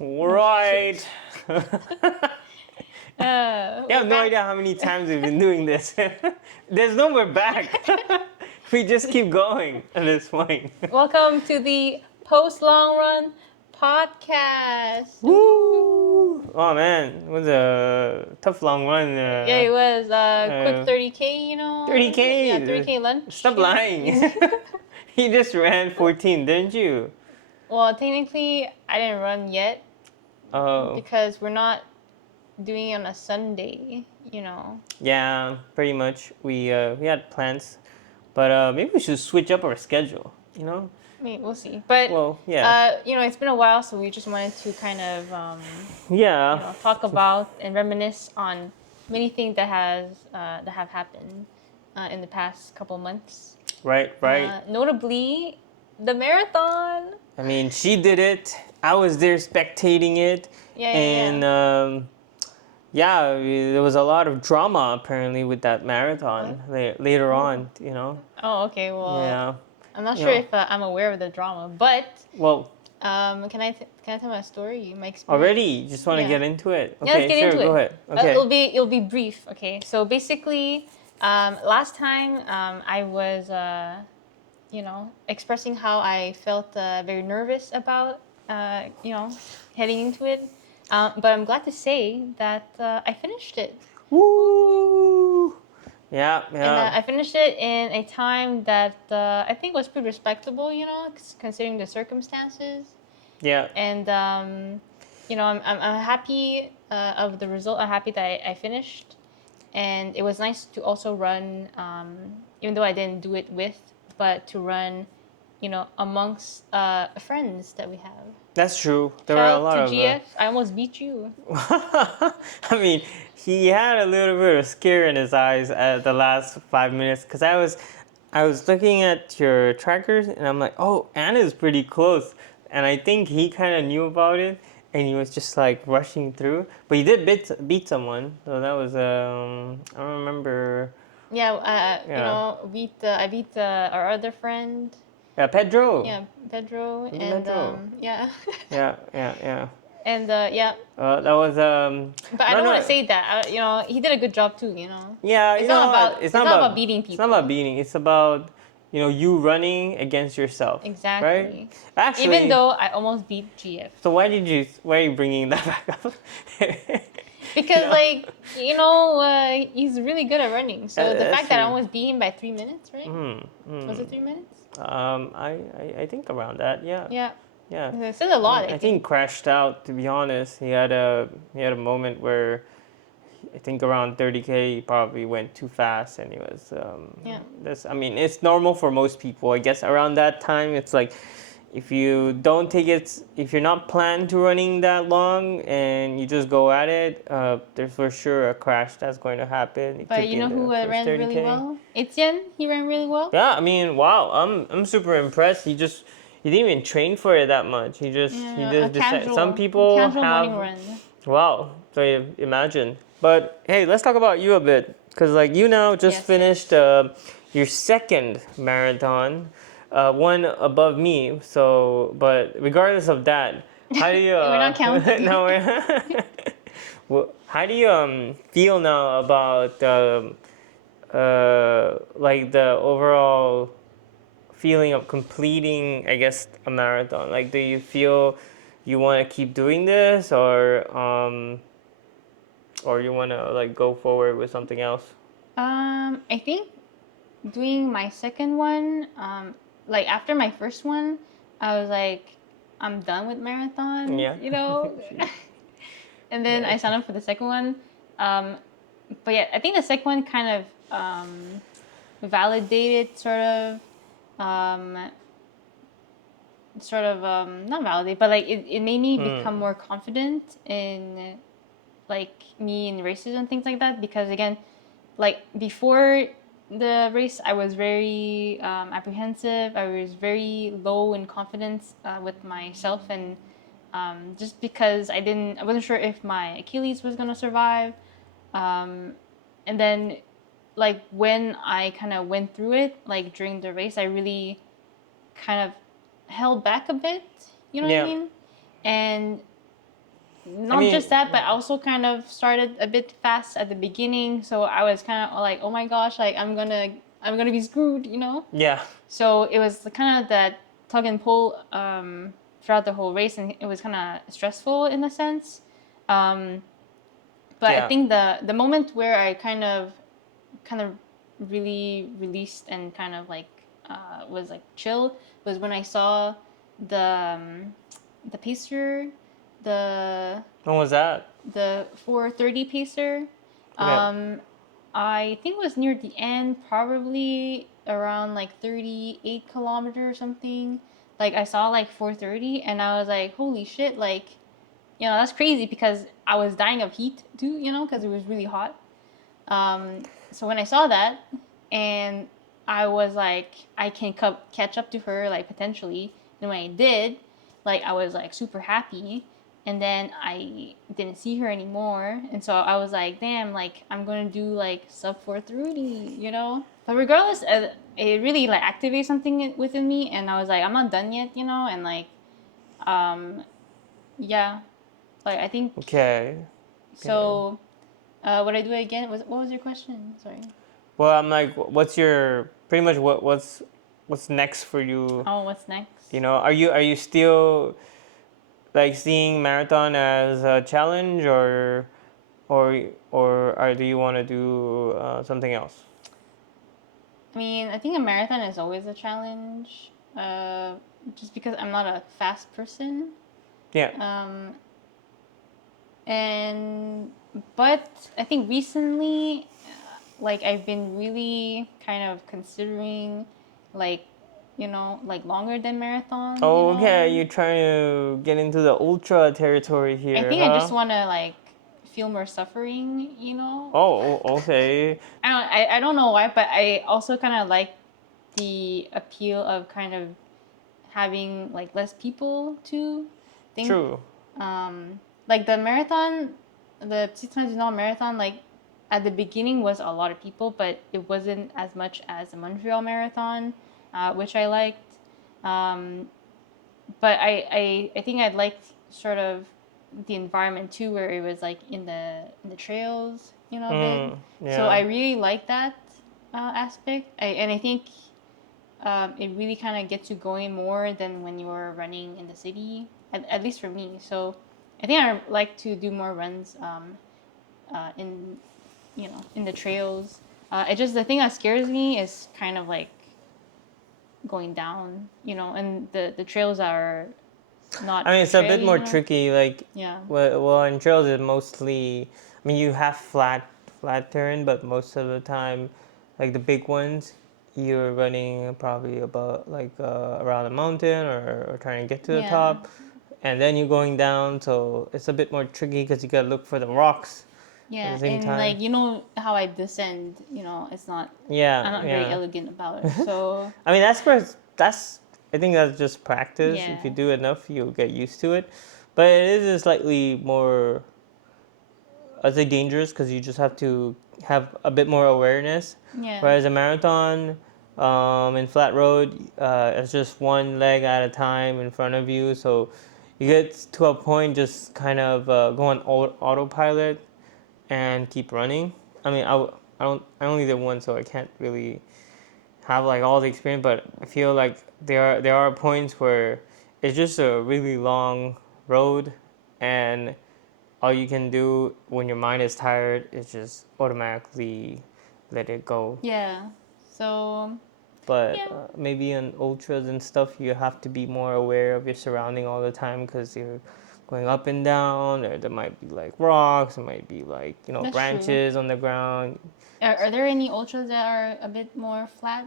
Right. You have no idea how many times we've been doing this. There's nowhere back. We just keep going at this point. Welcome to the Post Long Run podcast. Woo! Oh man, it was a tough long run. Yeah, it was quick 30K, 30K. Yeah, 30K lunch. Stop lying. You just ran 14, didn't you? Well, technically, I didn't run yet Oh. because we're not doing it on a Sunday, Yeah, pretty much. We had plans, but maybe we should switch up our schedule. I mean, we'll see. But, Well, yeah. it's been a while, so we just wanted to kind of, Yeah. talk about and reminisce on many things that have happened in the past couple months. Right. Notably, the marathon. I mean, she did it. I was there spectating it. Yeah. Yeah, there was a lot of drama apparently with that marathon later on. Oh, okay. Well, Yeah. I'm not sure if I'm aware of the drama, but Well, can I tell my story, my experience? already, you just want to Yeah. get into it. Yeah, Okay, let's get sure, into go it. ahead. Okay. It'll be brief. Okay, so basically, last time I was expressing how I felt very nervous about heading into it, but I'm glad to say that I finished it. Woo! Yeah. And I finished it in a time that I think was pretty respectable, considering the circumstances. Yeah. And I'm happy of the result. I'm happy that I finished, and it was nice to also run, even though I didn't do it with, but to run, amongst friends that we have. That's true. There Shout were a out lot to of. GF. I almost beat you. I mean, he had a little bit of scare in his eyes at the last 5 minutes because I was looking at your trackers and I'm like, oh, Anna's pretty close, and I think he kind of knew about it and he was just like rushing through, but he did beat someone, so that was I don't remember. Yeah. Yeah. I beat our other friend. Yeah, Pedro. Yeah, Pedro, and Pedro. yeah. Yeah. And yeah. That was But I don't want to say that. He did a good job too. Yeah, It's not about about beating people. It's not about beating. It's about you running against yourself. Exactly. Right. Actually, even though I almost beat GF. So why are you bringing that back up? Because he's really good at running. So the fact that I almost beat him by 3 minutes, right? Was it 3 minutes? I think around that. Yeah. Yeah. Yeah. It's still a lot. I think he crashed out. To be honest, he had a moment where I think around 30K he probably went too fast, and he was I mean, it's normal for most people. I guess around that time, it's like if you don't take it, if you're not planned to running that long and you just go at it, there's for sure a crash that's going to happen. But you know who ran 30K? Really well? Etienne. He ran really well. Yeah, I mean, wow, I'm super impressed. He didn't even train for it that much. He just decided. Some people have morning run. Wow, so you imagine. But hey, let's talk about you a bit, because now just finished your second marathon, one above me. So, but regardless of that, how do you? We're not counting. No, well, how do you feel now about like the overall feeling of completing, I guess, a marathon? Like, do you feel you want to keep doing this, or you want to like go forward with something else? I think doing my second one, like after my first one, I was like, I'm done with marathons, and then I signed up for the second one. But yeah, I think the second one kind of validated not validate, but like it made me become more confident in like me in races and things like that, because again, like before the race I was very apprehensive. I was very low in confidence with myself, and just because I wasn't sure if my Achilles was gonna survive, and then like when I kind of went through it, like during the race, I really kind of held back a bit, you know what I mean? And not just that, but also kind of started a bit fast at the beginning. So I was kind of like, oh my gosh, like I'm gonna be screwed, you know? Yeah. So it was kind of that tug and pull throughout the whole race, and it was kind of stressful in a sense. But I think the moment where I kind of really released and kind of like was like chill was when I saw the pacer, the when was that? The 4:30 pacer. I think it was near the end, probably around like 38 kilometers or something. Like I saw like 4:30 and I was like, holy shit, like, you know, that's crazy because I was dying of heat too, you know, because it was really hot. So when I saw that, and I was like, I can catch up to her, like potentially. And when I did, like I was like super happy. And then I didn't see her anymore, and so I was like, damn, like I'm gonna do like sub 4:30, you know. But regardless, it really like activated something within me, and I was like, I'm not done yet, you know, and like, yeah, like I think. Okay. So, would I do it again? What was your question? Sorry. Well, I'm like, what's your pretty much what's next for you? Oh, what's next? You know, are you still like seeing marathon as a challenge, or do you want to do something else? I mean, I think a marathon is always a challenge, just because I'm not a fast person. Yeah. But I think recently, like I've been really kind of considering, like, you know, like longer than marathons. Oh, you know? okay. You're trying to get into the ultra territory here, I think huh? I just want to like feel more suffering, you know. Oh, okay. I don't know why, but I also kind of like the appeal of kind of having like less people too. Think, True. like the marathon, the 600 marathon, like at the beginning was a lot of people, but it wasn't as much as the Montreal marathon, which I liked. But I think I liked sort of the environment too, where it was like in the trails, you know, a bit. Yeah. So I really like that aspect. And I think it really kind of gets you going more than when you're running in the city, at least for me. So I think I like to do more runs in, you know, in the trails. It just, the thing that scares me is kind of like going down, you know, and the trails are not. I mean, it's a bit more you know? tricky. Like, Yeah. well, in trails, it's mostly. I mean, you have flat terrain, but most of the time, like the big ones, you're running probably about like around a mountain or trying to get to the Yeah. top, and then you're going down. So it's a bit more tricky because you gotta look for the rocks at Yeah, the same and time. like you know how I descend, you know, it's not. Yeah, I'm not very elegant about it. So I mean, that's. I think that's just practice. yeah. If you do enough, you'll get used to it. But it is slightly more, I'd say, dangerous because you just have to have a bit more awareness. Yeah. Whereas a marathon, in flat road, it's just one leg at a time in front of you. So you get to a point, just kind of go on autopilot and keep running. I mean, I only did one, so I can't really have like all the experience, but I feel like there are points where it's just a really long road, and all you can do when your mind is tired is just automatically let it go. Yeah. So But yeah. Maybe on ultras and stuff, you have to be more aware of your surrounding all the time because you're going up and down, or there might be like rocks, there might be like That's branches on the ground. Are there any ultras that are a bit more flat?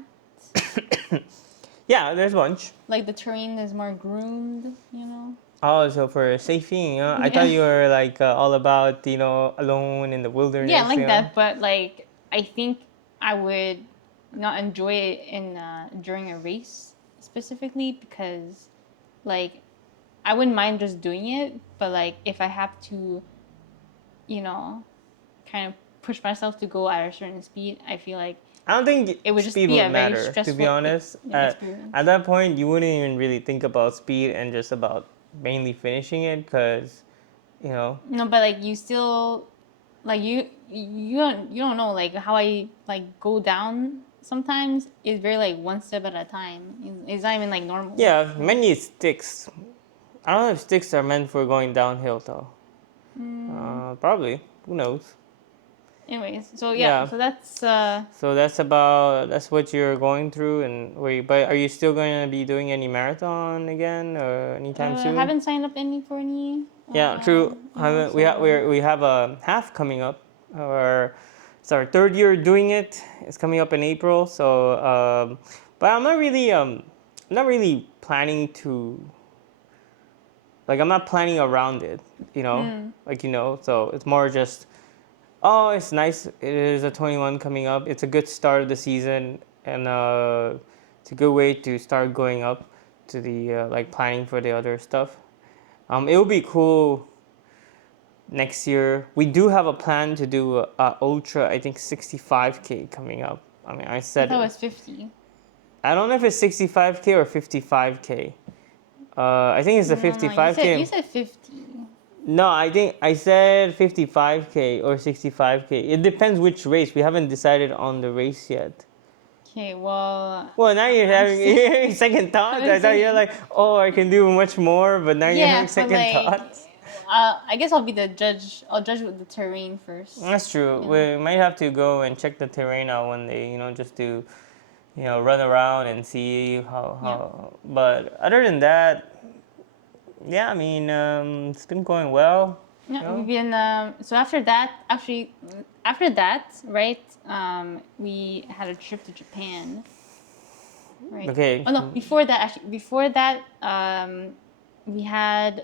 Yeah, there's a bunch. Like the terrain is more groomed, you know? Oh, so for safety, I thought you were like all about alone in the wilderness. Yeah, I like that, but like I think I would not enjoy it in during a race specifically because like I wouldn't mind just doing it, but like if I have to, you know, kind of push myself to go at a certain speed, I feel like I don't think it would just speed be would a very matter. To be stressful honest, experience. at that point, you wouldn't even really think about speed and just about mainly finishing it because you know. No, but like you still like you don't know like how I like go down sometimes is very like one step at a time. It's not even like normal. Yeah, many sticks. I don't know if sticks are meant for going downhill though. Probably. Who knows? Anyways, so yeah, Yeah. so that's So that's what you're going through, and wait. But are you still going to be doing any marathon again or anytime soon? haven't signed up any for any Yeah, true. Haven't we? so We have a half coming up. Or it's our third year doing it. It's coming up in April. So, but I'm not really planning to. Like I'm not planning around it. You know, like you know. So it's more just. Oh, it's nice. It is a 21 coming up. It's a good start of the season, and it's a good way to start going up to the like planning for the other stuff. It will be cool next year. We do have a plan to do a ultra. I think 65K coming up. I mean, I I said thought it it. was 50. I don't know if it's 65K or 55K. I think it's the No, you 55K. said 50. No, I think I said 55K or 65K. It depends which race. We haven't decided on the race yet. Okay, well, Well, now you're I'm having, saying, you're having second thoughts. I thought you're like, oh, I can do much more, but now you're having yeah, but second like, thoughts. I guess I'll be the judge. I'll judge with the terrain first. That's true. You know? We might have to go and check the terrain out one day, just to, run around and see how. But other than that, yeah, I mean, it's been going well. Yeah, we've been so after that, actually, after that, right? We had a trip to Japan, right? Okay. Oh no, before that, actually, before that, we had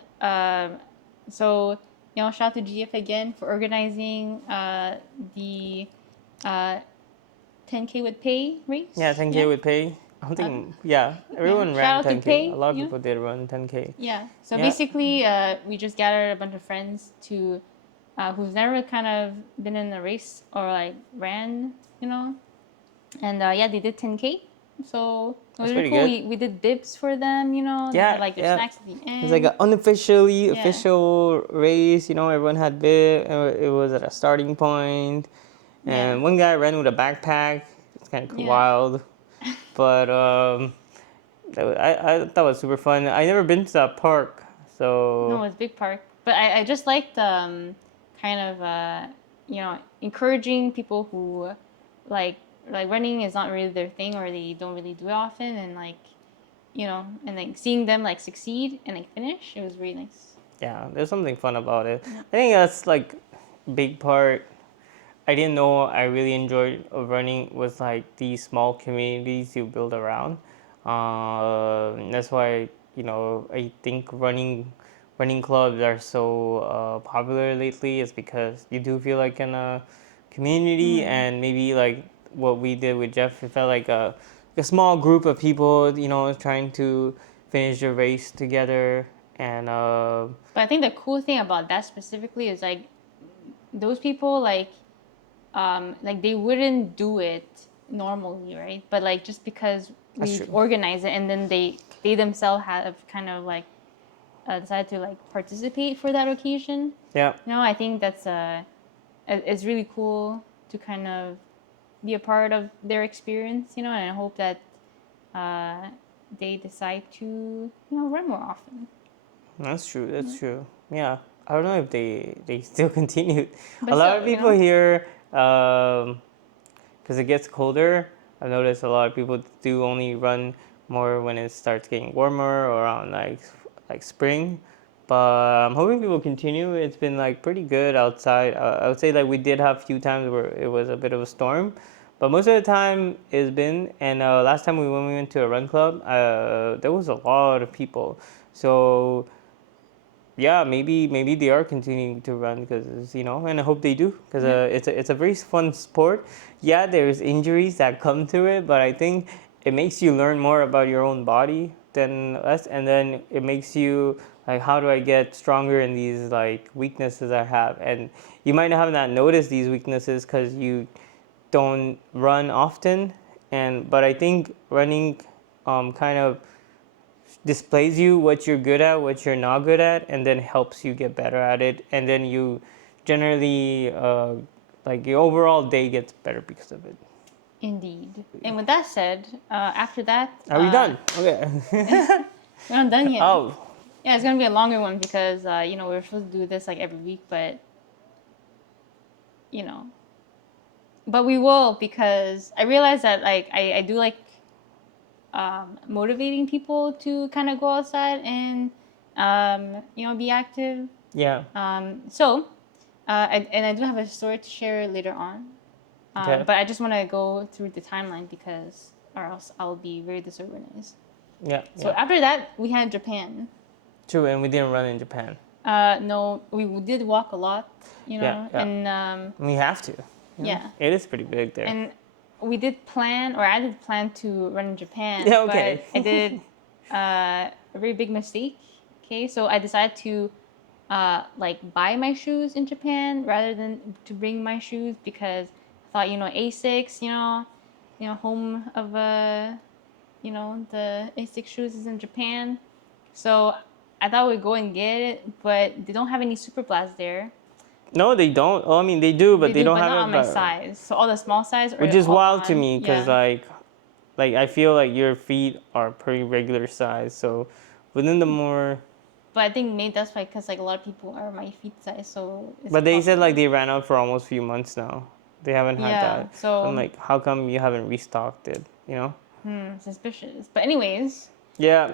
so shout out to GF again for organizing the 10K with pay race. Yeah, 10K would pay. I don't think, yeah, everyone ran Shout out to 10K. A pay. lot of people did run 10K. Yeah. So Yeah. basically, we just gathered a bunch of friends to who've never kind of been in a race or like ran, and yeah, they did 10K. So it was That's really pretty cool. good. We did bibs for them, They Yeah, had like their yeah. snacks at the It's like end. an unofficially Yeah. official race. Everyone had bit. It was at a starting point, and Yeah. one guy ran with a backpack. It's kind of Yeah. wild, but I thought it was super fun. I never been to that park, No, so it's big park, but I just liked kind of encouraging people who like running is not really their thing or they don't really do it often, and like and like seeing them like succeed and like finish, it was really nice. yeah, there's something fun about it. I think that's like big part. I didn't know I really enjoyed running was like these small communities you build around. That's why I think running clubs are so popular lately. Is because you do feel like in a community, and maybe like what we did with Jeff, it felt like a small group of people, trying to finish the race together. And But I think the cool thing about that specifically is like those people like they wouldn't do it normally, right? But like just because That's we've true. organized it and then they themselves have kind of like decided to like participate for that occasion. Yeah. I think that's it's really cool to kind of be a part of their experience, and I hope that they decide to run more often. That's true. That's true. Yeah, I don't know if they still continued. But A lot still, of people here, because it gets colder. I've noticed a lot of people do only run more when it starts getting warmer or around like spring. But I'm hoping people continue. It's been like pretty good outside. I would say like we did have a few times where it was a bit of a storm, but most of the time it's been. And last time when we went to a run club, there was a lot of people. So yeah, maybe they are continuing to run because and I hope they do because it's a very fun sport. Yeah, there's injuries that come to it, but I think it makes you learn more about your own body than us, and then it makes you like, how do I get stronger in these like weaknesses I have? And you might have not noticed these weaknesses because you don't run often, but I think running kind of displays you what you're good at, what you're not good at, and then helps you get better at it. And then you generally, like your overall day gets better because of it. Indeed. And with that said, after that... Are we done? Okay. We're not done yet. Oh. Yeah, it's going to be a longer one because, we're supposed to do this like every week, but, but we will, because I realize that like I do like motivating people to kind of go outside and be active. Yeah. I do have a story to share later on. Okay. But I just want to go through the timeline because, or else I'll be very disorganized. Yeah. So after that, we had Japan. True, and we didn't run in Japan. No, we did walk a lot, Yeah. and we have to. Yeah. It is pretty big there. And we did plan, or I did plan to run in Japan. Yeah, okay. But I did a very big mistake. Okay, so I decided to buy my shoes in Japan rather than to bring my shoes because I thought, Asics, home of the Asics shoes is in Japan. So I thought we'd go and get it, but they don't have any Super Blast there. No, they don't. Oh, I mean, they do, but they don't have not it. On my size. So all the small size are which is all wild gone. to me because like I feel like your feet are pretty regular size. So within the more. But I think maybe that's why, because like a lot of people are my feet size. So. But they said like they ran out for almost a few months now. They haven't had that. So I'm like, how come you haven't restocked it? Suspicious. But anyways. Yeah.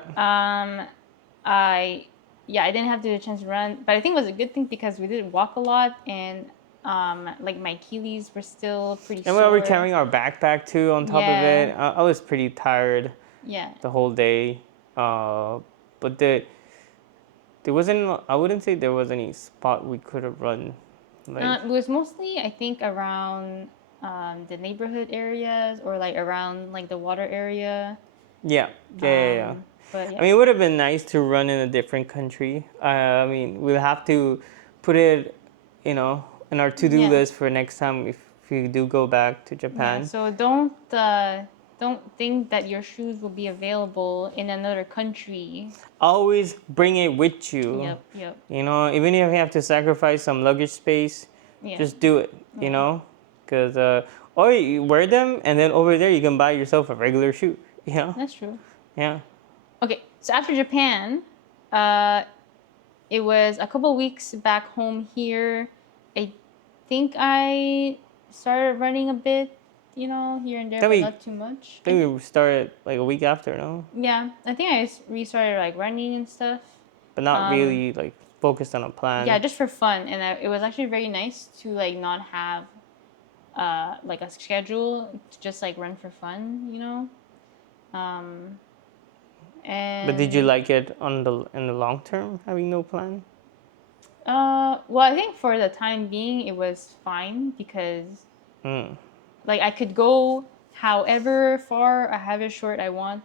I didn't have the chance to run, but I think it was a good thing because we did walk a lot, and my Achilles were still pretty sore. And we were carrying our backpack too on top of it. I was pretty tired. Yeah. The whole day, but there wasn't. I wouldn't say there was any spot we could have run. It was mostly, I think, around the neighborhood areas or like around like the water area. Yeah. But, yeah. I mean, it would have been nice to run in a different country. I mean, we'll have to put it, in our to-do list for next time if we do go back to Japan. Yeah, so don't think that your shoes will be available in another country. Always bring it with you. Yep. Even if you have to sacrifice some luggage space, just do it, because or you wear them and then over there you can buy yourself a regular shoe. That's true. Yeah. Okay, so after Japan, it was a couple weeks back home here. I think I started running a bit, here and there, but not too much. I think we started like a week after, no? Yeah, I think I restarted like running and stuff. But not really like focused on a plan. Yeah, just for fun, and it was actually very nice to like not have like a schedule, to just like run for fun, But did you like it in the long term, having no plan? Well, I think for the time being it was fine because like I could go however far or however short I want,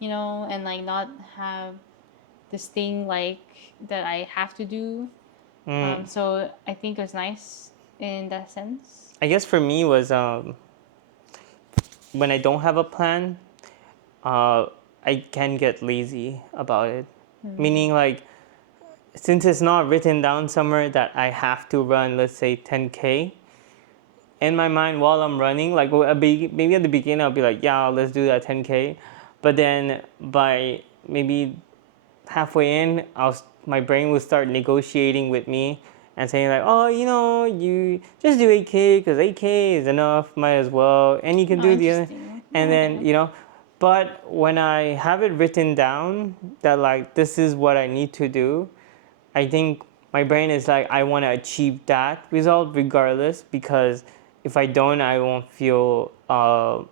and like not have this thing like that I have to do. So I think it was nice in that sense. I guess for me was when I don't have a plan, I can get lazy about it. Meaning like, since it's not written down somewhere that I have to run, let's say 10K, in my mind while I'm running, like maybe at the beginning I'll be like, yeah, let's do that 10K. But then by maybe halfway in, my brain will start negotiating with me and saying like, oh, you just do 8K because 8K is enough, might as well. And you can do the other. And then, but when I have it written down that like, this is what I need to do, I think my brain is like, I want to achieve that result regardless, because if I don't, I won't feel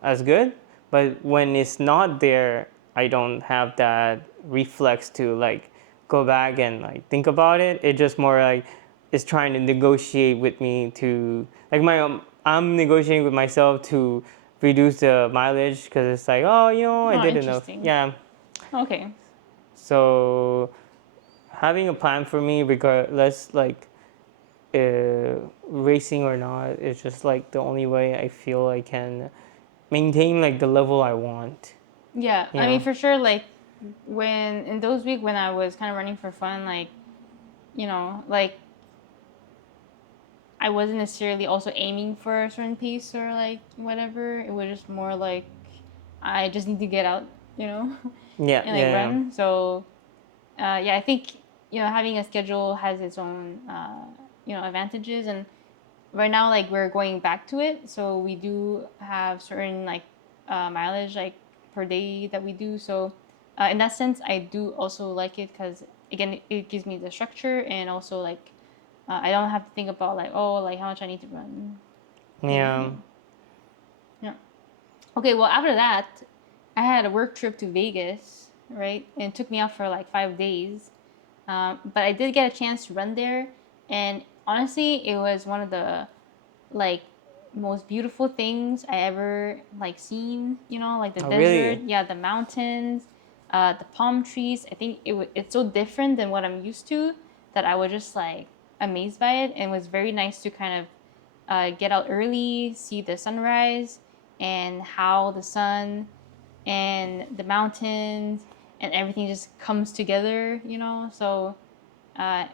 as good. But when it's not there, I don't have that reflex to like go back and like think about it. It just more like it's trying to negotiate with me to like I'm negotiating with myself to reduce the mileage because it's like, oh, I did enough. Yeah. Okay. So having a plan for me, regardless, like racing or not, is just like the only way I feel I can maintain like the level I want. Yeah, I mean for sure, like when in those weeks when I was kind of running for fun, like, you know, like I wasn't necessarily also aiming for a certain pace or like whatever. It was just more like I just need to get out, you know, Yeah, and like yeah, run. So yeah, I think having a schedule has its own advantages, and right now like we're going back to it, so we do have certain like mileage like per day that we do. So in that sense, I do also like it because again, it gives me the structure and also like I don't have to think about like oh like how much I need to run. yeah. Yeah. Okay, well after that, I had a work trip to Vegas, right? And it took me out for like 5 days. But I did get a chance to run there, and honestly, it was one of the like most beautiful things I ever like seen. You know, like the Oh, desert, really? yeah, the mountains, the palm trees. I think it's so different than what I'm used to that I was just like amazed by it, and it was very nice to kind of get out early, see the sunrise, and how the sun and the mountains and everything just comes together. So uh,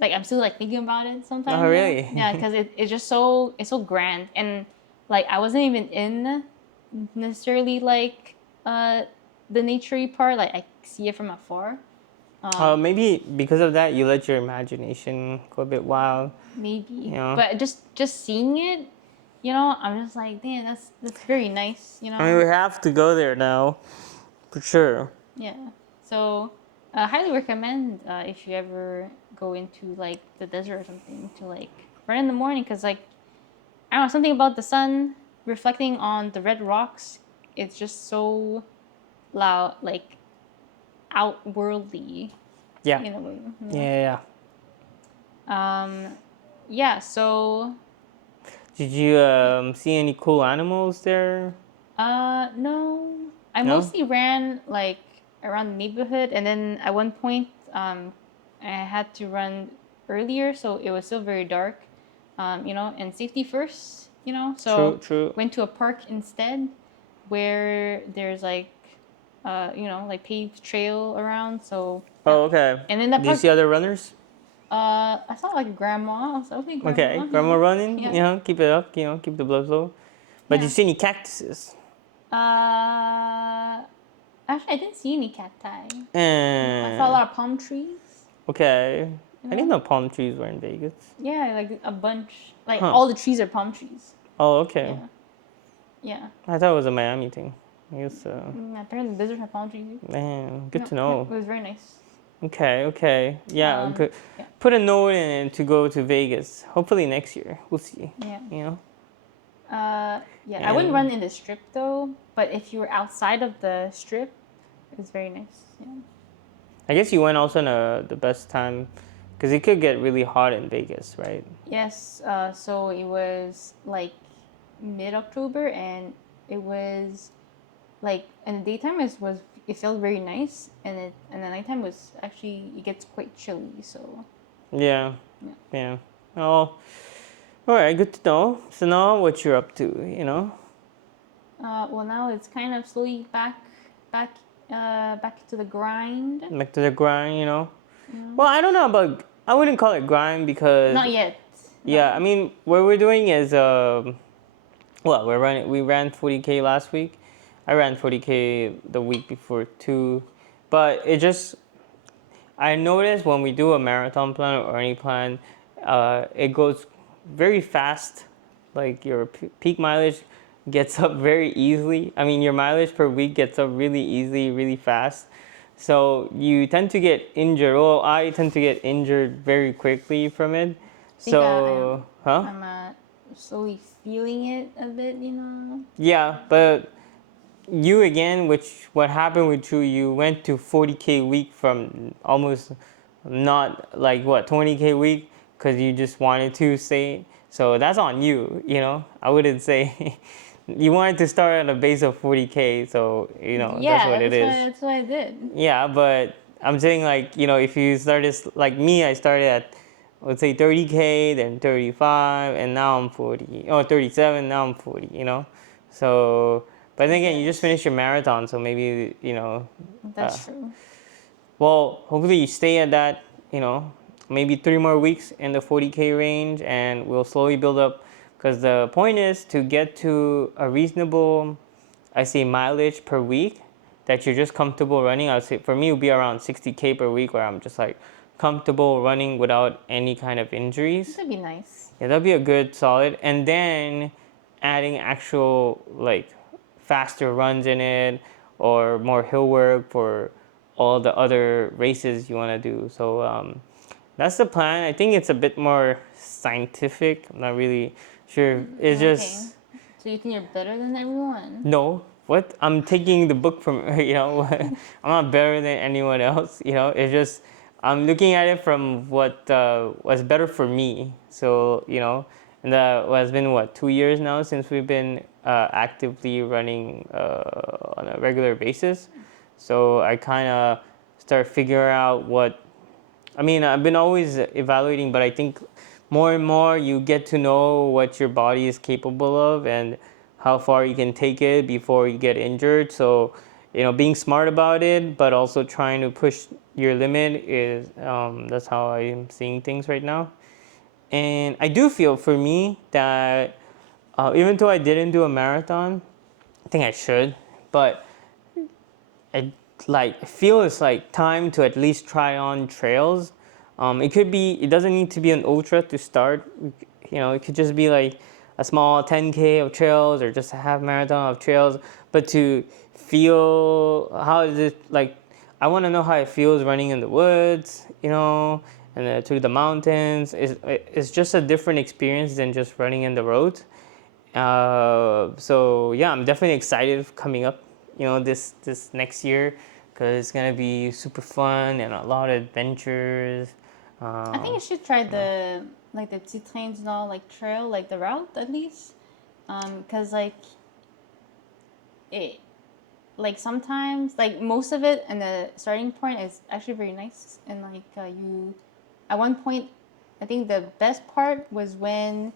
like I'm still like thinking about it Oh, sometimes. Yeah, really? because it's just so grand, and like I wasn't even in necessarily like the naturey part. Like I see it from afar. Maybe because of that, you let your imagination go a bit wild. You Maybe, know. but just seeing it, I'm just like, damn, that's very nice. I mean, we have to go there now, for sure. Yeah. So, highly recommend if you ever go into like the desert or something to like run in the morning because like I don't know, something about the sun reflecting on the red rocks. It's just so loud, like outworldly Yeah. in a way. Yeah. Um, yeah. So, Did you see any cool animals there? no, I No. mostly ran like around the neighborhood, and then at one point, I had to run earlier, so it was still very dark. And safety first. So True. True. went to a park instead, where there's like, like paved trail around. So yeah, Oh, okay. and in that Did you park, see other runners? I saw like a grandma. So I was like Okay. grandma. Grandma running. Yeah. Keep it up. Keep the blood flow. But did Yeah. you see any cactuses? Actually, I didn't see any cacti. I saw a Eh. lot of palm trees. Okay. You I didn't know? know palm trees were in Vegas. Yeah, like a bunch. Like Huh. all the trees are palm trees. Oh, okay. Yeah. Yeah. I thought it was a Miami thing. I guess. Apparently, the desert have palm trees. Man, good to Yeah, know. it was very nice. Okay. Yeah, Um, good. yeah. Put a note in to go to Vegas. Hopefully next year. We'll see. Yeah. You know. Yeah. I wouldn't And run in the strip though, but if you were outside of the strip, it's very nice. Yeah. I guess you went also in the best time, because it could get really hot in Vegas, right? Yes. So it was like mid-October, and it was like in the daytime it felt very nice, and the nighttime was actually it gets quite chilly. So Yeah. yeah. Yeah. Oh. All right. Good to know. So now what you're up to? You know. Well, now it's kind of slowly back to the grind. Back to the grind. You know. Well, I don't know about. I wouldn't call it grind because. Not yet. Yeah. No. I mean, what we're doing is well, we ran 40K last week. I ran 40K the week before too, but it just I noticed when we do a marathon plan or any plan, it goes very fast. Like your peak mileage gets up very easily. I mean, your mileage per week gets up really easily, really fast. So you tend to get injured. Well, I tend to get injured very quickly from it. I think So, huh? I'm slowly feeling it a bit. Yeah, but you again, which what happened with you went to 40K week from almost not like what 20K week because you just wanted to say. So that's on you. I wouldn't say you wanted to start at a base of 40K. So that's Yeah, what it is. that's what I did. Yeah, but I'm saying like if you started like me, I started at let's say 30K, then 35, and now I'm 40. Or 37, now I'm 40. So But then again, you just Yes. finished your marathon, so maybe That's true. well, hopefully you stay at that, maybe 3 more weeks in the 40K range, and we'll slowly build up. Because the point is to get to a reasonable, I say, mileage per week that you're just comfortable running. I would say for me, it would be around 60K per week, where I'm just like comfortable running without any kind of injuries. That'd be nice. Yeah, that'd be a good solid. And then adding actual like faster runs in it or more hill work for all the other races you want to do. So that's the plan. I think it's a bit more scientific. I'm not really sure. It's Okay. just So you think you're better than everyone? no. What I'm taking the book from I'm not better than anyone else. It's just I'm looking at it from what was better for me. So and that has been 2 years now since we've been actively running on a regular basis. So I kind of start figuring out what. I mean, I've been always evaluating, but I think more and more you get to know what your body is capable of and how far you can take it before you get injured. So, being smart about it, but also trying to push your limit is that's how I am seeing things right now. And I do feel for me that even though I didn't do a marathon, I think I should, but I I feel it's like time to at least try on trails. It doesn't need to be an ultra to start. It could just be like a small 10K of trails or just a half marathon of trails. But to feel how is it like, I want to know how it feels running in the woods, and through the mountains. It's just a different experience than just running in the roads. So yeah, I'm definitely excited coming up, this next year, because it's gonna be super fun and a lot of adventures. I think you should try the like the two trains and all like trail like the route at least, because it like sometimes like most of it and the starting point is actually very nice and you at one point I think the best part was when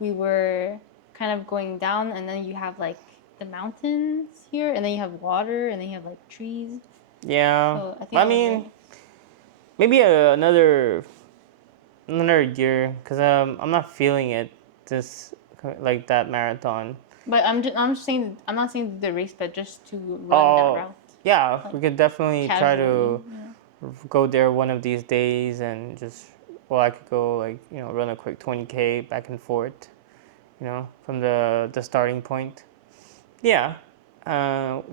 we were kind of going down and then you have like the mountains here and then you have water and then you have like trees. Yeah, So I think I that was mean, maybe another year, because I'm not feeling it this like that marathon. But I'm just saying I'm not saying the race, but just to run that route. Yeah, Like we could definitely try casually. to go there one of these days and I could go run a quick 20K back and forth, from the starting point. Yeah,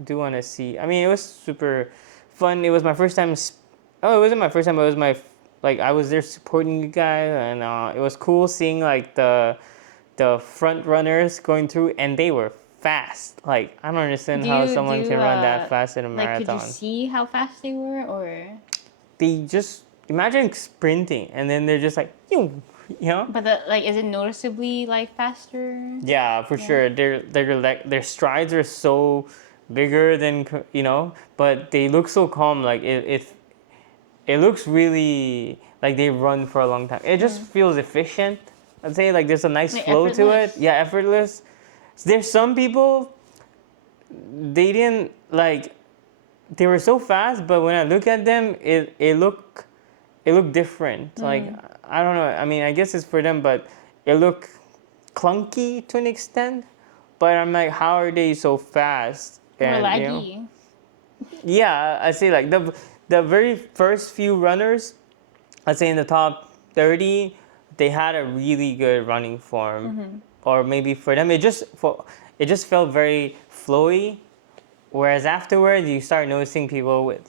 do want to see. I mean, it was super fun. It was my first time. Oh, it wasn't my first time. It was I was there supporting you guys, and it was cool seeing like the front runners going through, and they were fast. Like I don't understand how someone can run that fast in a Like, marathon. could you see how fast they were, or? They just imagine sprinting, and then they're just like, But is it noticeably like faster? Yeah, for sure. Their strides are so bigger than but they look so calm. Like it looks really like they run for a long time. It just feels efficient. I'd say like there's a nice Like flow to it. effortless. Yeah, effortless. There's some people they didn't like they were so fast, but when I look at them, it looked different. Like I don't know. I mean, I guess it's for them, but it looked clunky to an extent. But I'm like, how are they so fast? Or And laggy. yeah, I say like the very first few runners, I'd say in the top 30, they had a really good running form, or maybe for them it just felt very flowy. Whereas afterwards, you start noticing people with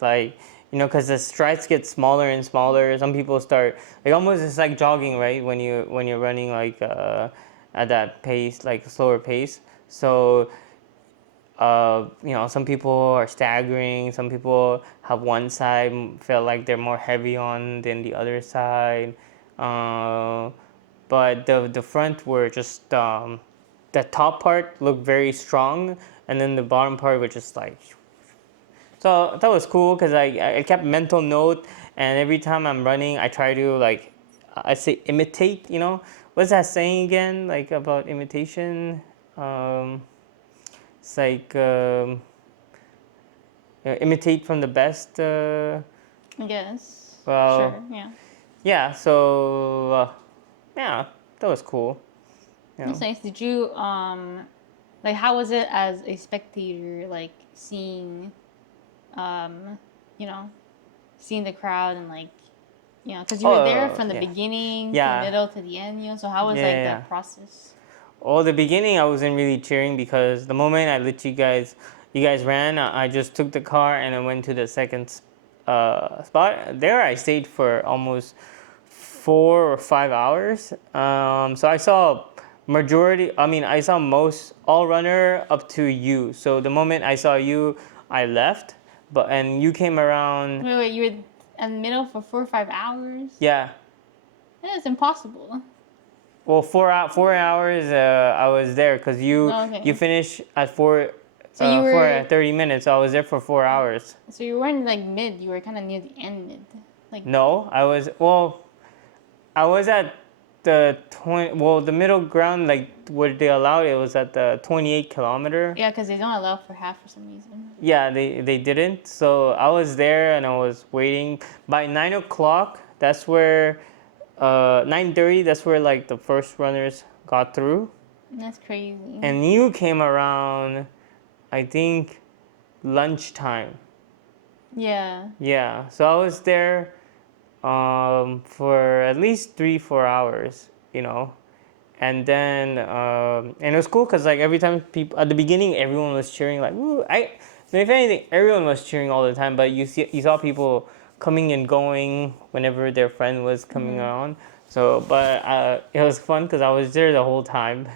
because the strides get smaller and smaller. Some people start like almost it's like jogging, right? When you're running at that pace, like slower pace. So some people are staggering. Some people have one side feel like they're more heavy on than the other side. Uh, but the front were just the top part looked very strong, and then the bottom part was just like. So that was cool because I kept mental note, and every time I'm running, I try to I say imitate. What's that saying again? Like about imitation. it's like imitate from the best. I guess. Well, Sure. Yeah. yeah. So yeah, that was cool. That's nice. Did you like how was it as a spectator, like seeing you know, seeing the crowd and like because you were there from the Yeah, beginning to the yeah, middle to the end, so how was yeah, like yeah. the process? Well, the beginning I wasn't really cheering because the moment I let you guys ran, I just took the car and I went to the second spot. There I stayed for almost 4 or 5 hours. So I saw I saw most all runner up to you. So the moment I saw you, I left. And you came around. Wait, you were in the middle for 4 or 5 hours? Yeah. That's impossible. Well, 4 hours I was there because Oh, you okay. finish at four. So you For were 30 minutes, so I was there for 4 hours. so you weren't like mid, you were kind of near the end mid. Like No, I was at the 20. Well, the middle ground, like what they allowed, it was at the 28 kilometer. yeah, because they don't allow for half for some reason. Yeah, they didn't. So I was there and I was waiting. By 9 o'clock, that's where 9:30. That's where like the first runners got through. That's crazy. And you came around, I think, lunchtime. Yeah. Yeah, so I was there for at least 3 4 hours, and then and it was cool because like every time people at the beginning everyone was cheering like woo. If anything everyone was cheering all the time, but you saw people coming and going whenever their friend was coming on. So but it was fun because I was there the whole time,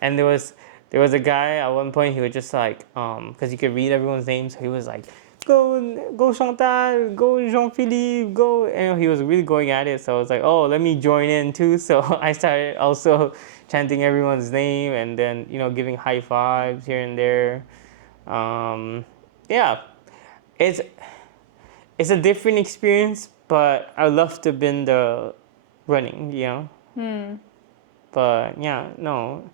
and there was a guy at one point. He was just like because you could read everyone's names, so he was like go Chantal, go Jean-Philippe, go. And he was really going at it. So I was like, oh, let me join in too. So I started also chanting everyone's name and then, giving high fives here and there. Yeah, it's, it's a different experience, but I love to been the running. But yeah, no,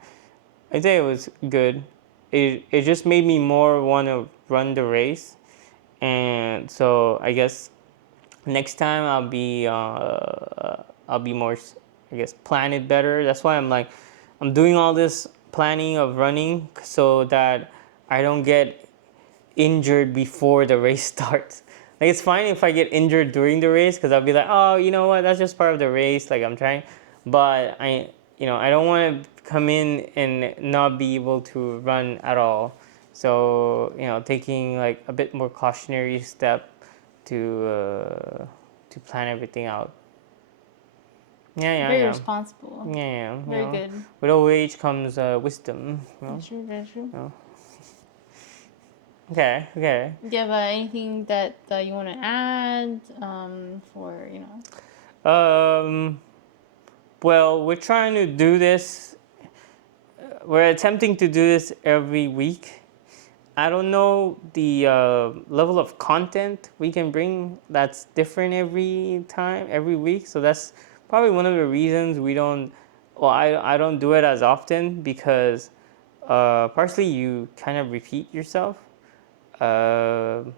I'd say it was good. It just made me more want to run the race. And so I guess next time I'll be more, I guess, plan it better. That's why I'm doing all this planning of running so that I don't get injured before the race starts. Like it's fine if I get injured during the race because I'll be like, oh, you know what, that's just part of the race. Like I'm trying, but I don't want to come in and not be able to run at all. So taking like a bit more cautionary step to plan everything out. Yeah, Very yeah, responsible. yeah, yeah. Very good. With old age comes wisdom. That's true, very true. Okay, okay. Do you have anything that you want to add for, Well, we're trying to do this. We're attempting to do this every week. I don't know the level of content we can bring that's different every time, every week. So that's probably one of the reasons we don't, well, I don't do it as often because partially you kind of repeat yourself. And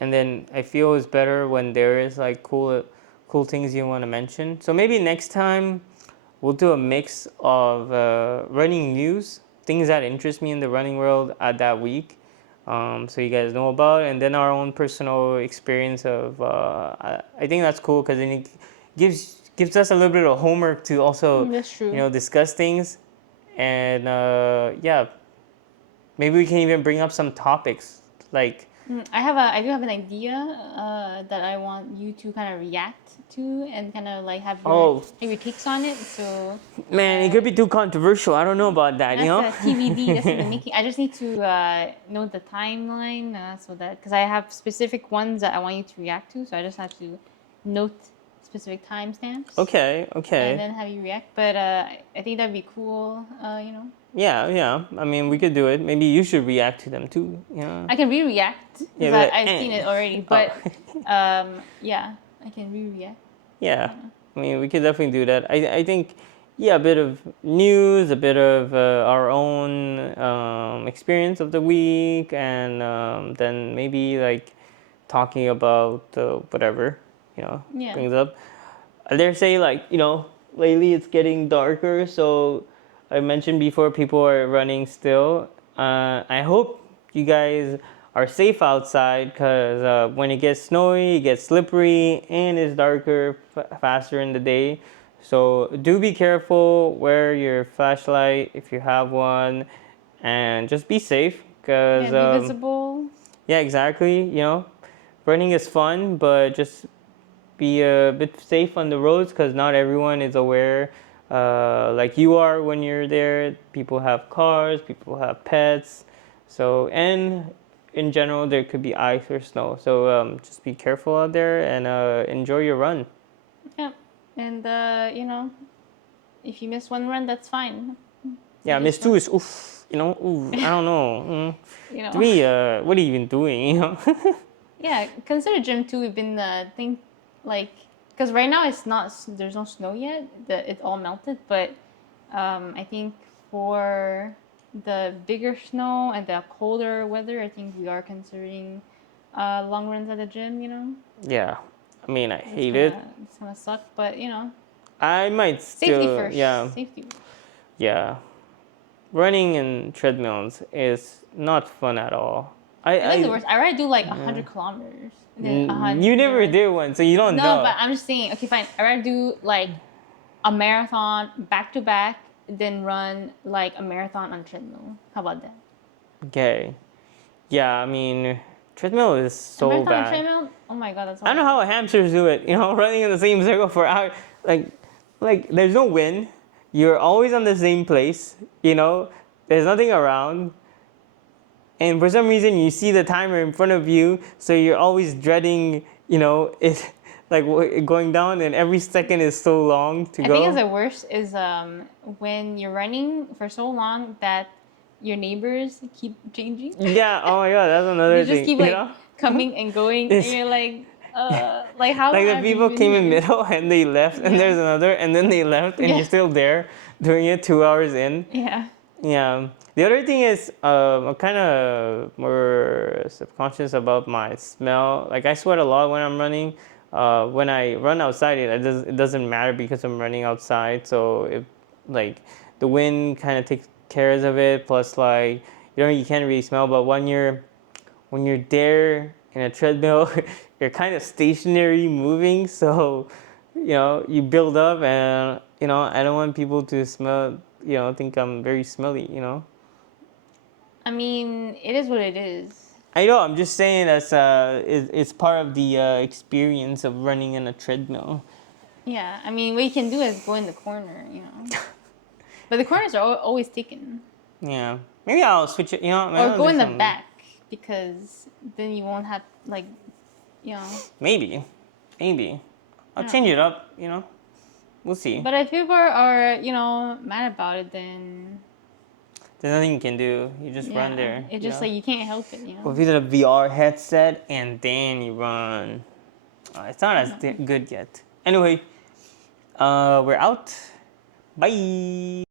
then I feel it's better when there is like cool things you want to mention. So maybe next time we'll do a mix of running news, things that interest me in the running world at that week, so you guys know about, and then our own personal experience of. I think that's cool because then it gives us a little bit of homework to also that's true. Discuss things, and yeah, maybe we can even bring up some topics like. I do have an idea that I want you to kind of react to and kind of like have your takes on it. So man, it could be too controversial. I don't know about that. that's TBD. That's in the making. I just need to know the timeline so that because I have specific ones that I want you to react to. So I just have to note specific timestamps. Okay. And then have you react. But I think that'd be cool. Yeah. I mean, we could do it. Maybe you should react to them too. Yeah. I can re-react because Yeah, I've seen it already. But yeah, I can re-react. Yeah. I mean, we could definitely do that. I think yeah, a bit of news, a bit of our own experience of the week, and then maybe like talking about whatever, Yeah. brings up. I dare say, like, lately it's getting darker, so I mentioned before people are running still. I hope you guys are safe outside because when it gets snowy, it gets slippery, and it's darker faster in the day. So do be careful, wear your flashlight if you have one, and just be safe Yeah, because, be visible. yeah, exactly, running is fun, but just be a bit safe on the roads because not everyone is aware like you are when you're there. People have cars, people have pets, so and in general there could be ice or snow. So just be careful out there and enjoy your run. Yeah. And if you miss one run, that's fine. You Yeah, miss just two run. is oof. Ooh, I don't know. You know. Three, what are you even doing? Yeah, consider gym too. We've been think like because right now it's not there's no snow yet. It's all melted, but I think for the bigger snow and the colder weather, I think we are considering long runs at the gym. Yeah, I mean I It's hate it. gonna it's gonna suck, but I might safety still, yeah, first. Safety first. yeah. Running in treadmills is not fun at all. It's like the I worst. I rather do like 100 kilometers than a hundred. you never did one, so you don't No, but know. I'm just saying. Okay, fine. I rather do like a marathon back to back than run like a marathon on treadmill. How about that? Okay, yeah, I mean treadmill is A so marathon on bad. treadmill? Oh my god, that's I don't hard. know how hamsters do it. Running in the same circle for hours. Like, like there's no wind. You're always on the same place. There's nothing around. And for some reason you see the timer in front of you, so you're always dreading it like going down, and every second is so long to I think it's go. the worst is when you're running for so long that your neighbors keep changing. Yeah, oh my god, that's They another just thing, keep like coming and going, and it's you're like how long like the have you people been came in here? middle and they left, and Yeah, there's another, and then they left, and you're yeah, still there doing it 2 hours in. yeah. Yeah. The other thing is, I'm kind of more subconscious about my smell. Like I sweat a lot when I'm running. When I run outside, it doesn't matter because I'm running outside. So if like the wind kind of takes cares of it. Plus, like you can't really smell. But when you're there in a treadmill, you're kind of stationary, moving. So you build up, and I don't want people to smell. Think I'm very smelly. I mean, it is what it is. I know. I'm just saying that's it's part of the experience of running in a treadmill. Yeah, I mean, what you can do is go in the corner. But the corners are always taken. Yeah. Maybe I'll switch it. Maybe Or I'll go do in the some. back because then you won't have like, you know, Maybe. I I'll don't change know. it up. We'll see. But if people are mad about it, then There's nothing you can do. You just run yeah, there. it's just like you can't help it. Or if you did a VR headset and then you run. It's not I as don't know. good yet. Anyway, we're out. Bye.